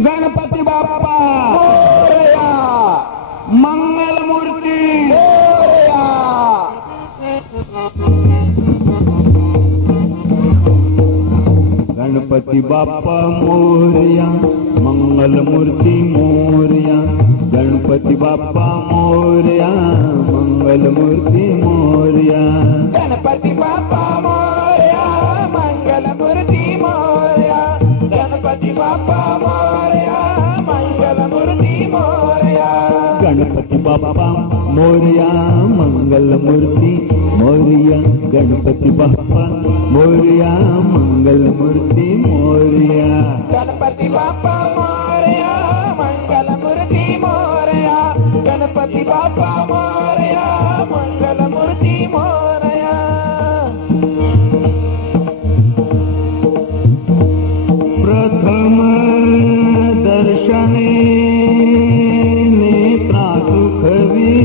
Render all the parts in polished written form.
गणपती बाप्पा मोरया, मंगलमूर्ती मोरया. गणपती बाप्पा मोरया, मंगलमूर्ती मोरया. गणपती बाप्पा मोरया, मंगलमूर्ती मोरया. गणपती बाप्पा मोरया, मंगलमूर्ती मोरया. गणपती बाप्पा मोरया, मंगलमूर्ती मोरया. गणपती बाप्पा मोरया, मंगलमूर्ती मोरया. गणपती बाप्पा मोरया, मंगलमूर्ती मोरया. गणपती बाप्पा मोरया, मंगलमूर्ती मोरया. गणपती बाप्पा मोरया, मंगलमूर्ती मोरया. प्रथम दर्शने नेत्रा सुखवी,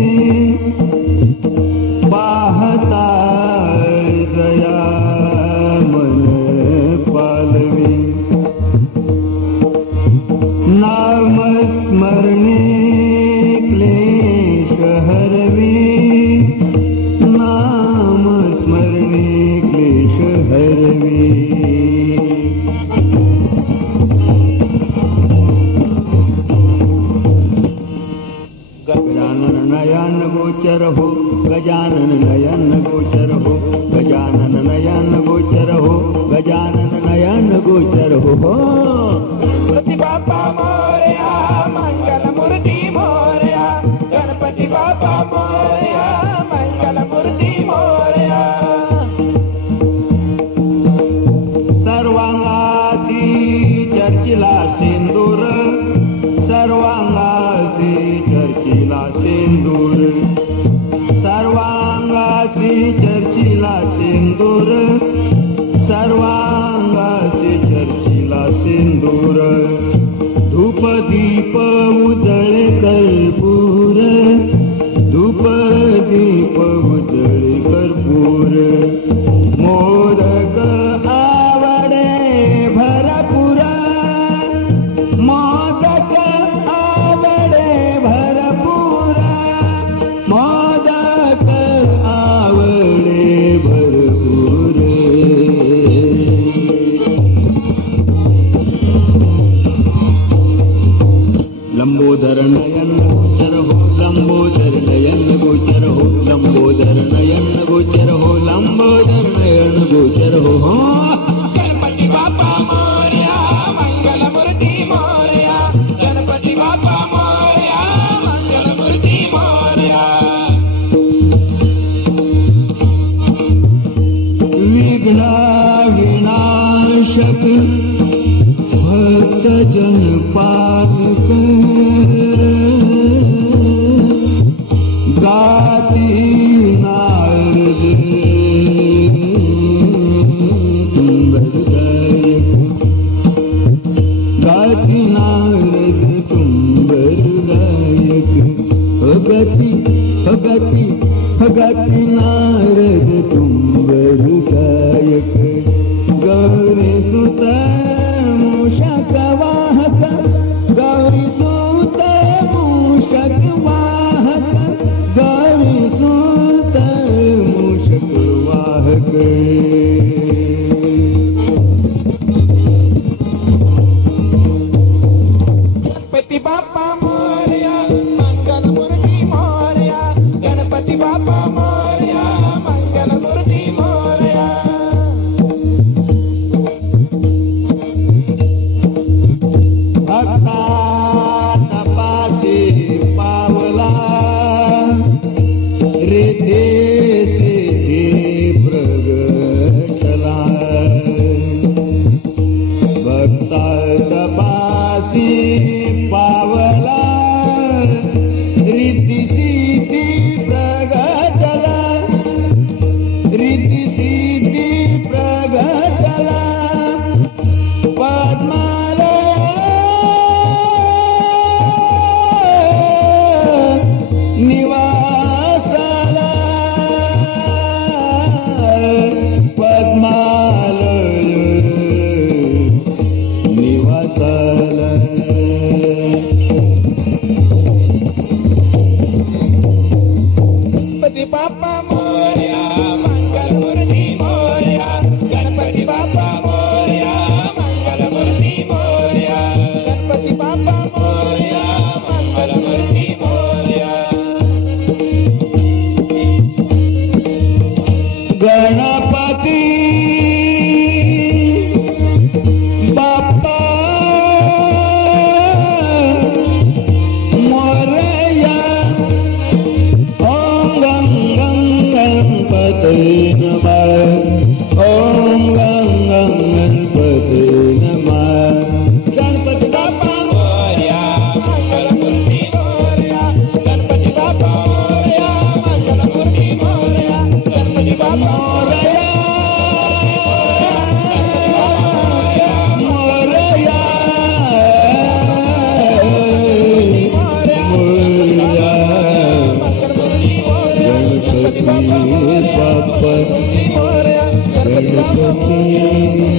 पाहता दया मन पालवी. नाम स्मरणे क्लेश हरवी. नाम स्मरणे क्लेश हरवी. गजानन नयन गोचर हो, गजानन नयन गोचर हो. गजानन नयन गोचर हो, गजानन नयन गोचर हो. गणपती बाप्पा मोरया, मंगलमूर्ती मोरया. गणपती बाप्पा मोरया, मंगलमूर्ती मोरया. सर्वांगासी चर्चिला सिंदूर, सर्वांगासी चर्चिला सिंदूर. सर्वांगासी चर्चिला सिंदूर. सर्वांगासी चर्चिला सिंदूर. धूप दीप उजळे कर्पूर. धूप दीप उजळे कर्पूर. मोदक आवडे भरपूर. मोदक आवडे भरपूर. मोदक आवडे भरपूर. लंबोदर नयन गोचर हो, लंबोदर नयन गोचर हो. लंबोदर नयन गोचर हो, लंबोदर नयन गोचर हो. गणपती बाप्पा मोरया, मंगलमूर्ती मोरया. गणपती बाप्पा मोरया, मंगलमूर्ती मोरया. विघ्न विनाशक भक्त जन पालक. गाती नारद तुंबरदायक. गाती नारद तुंबरदायक. गती गती गती नारद तुंबरदायक. गौरी सुत मूषक वाहक. गौरी सुत मूषक वाहक. गौरी सुत मूषक वाहक. गणपती बाप्पा मोरया, मंगलमूर्ती मोरया. गणपती बाप्पा मोरया, मंगलमूर्ती मोरया. भक्ता तपासी पावला, रिद्धे सिद्धि प्रगटला. भक्ता तपासी पावला, रिद्धि सिद्धि प्रगटला. रिद्धि सिद्धि प्रगटला. पद्मालय निवासाला. पद्मालय निवासाला. गणपती बाप्पा गणपती मोरया, गणपती गणपती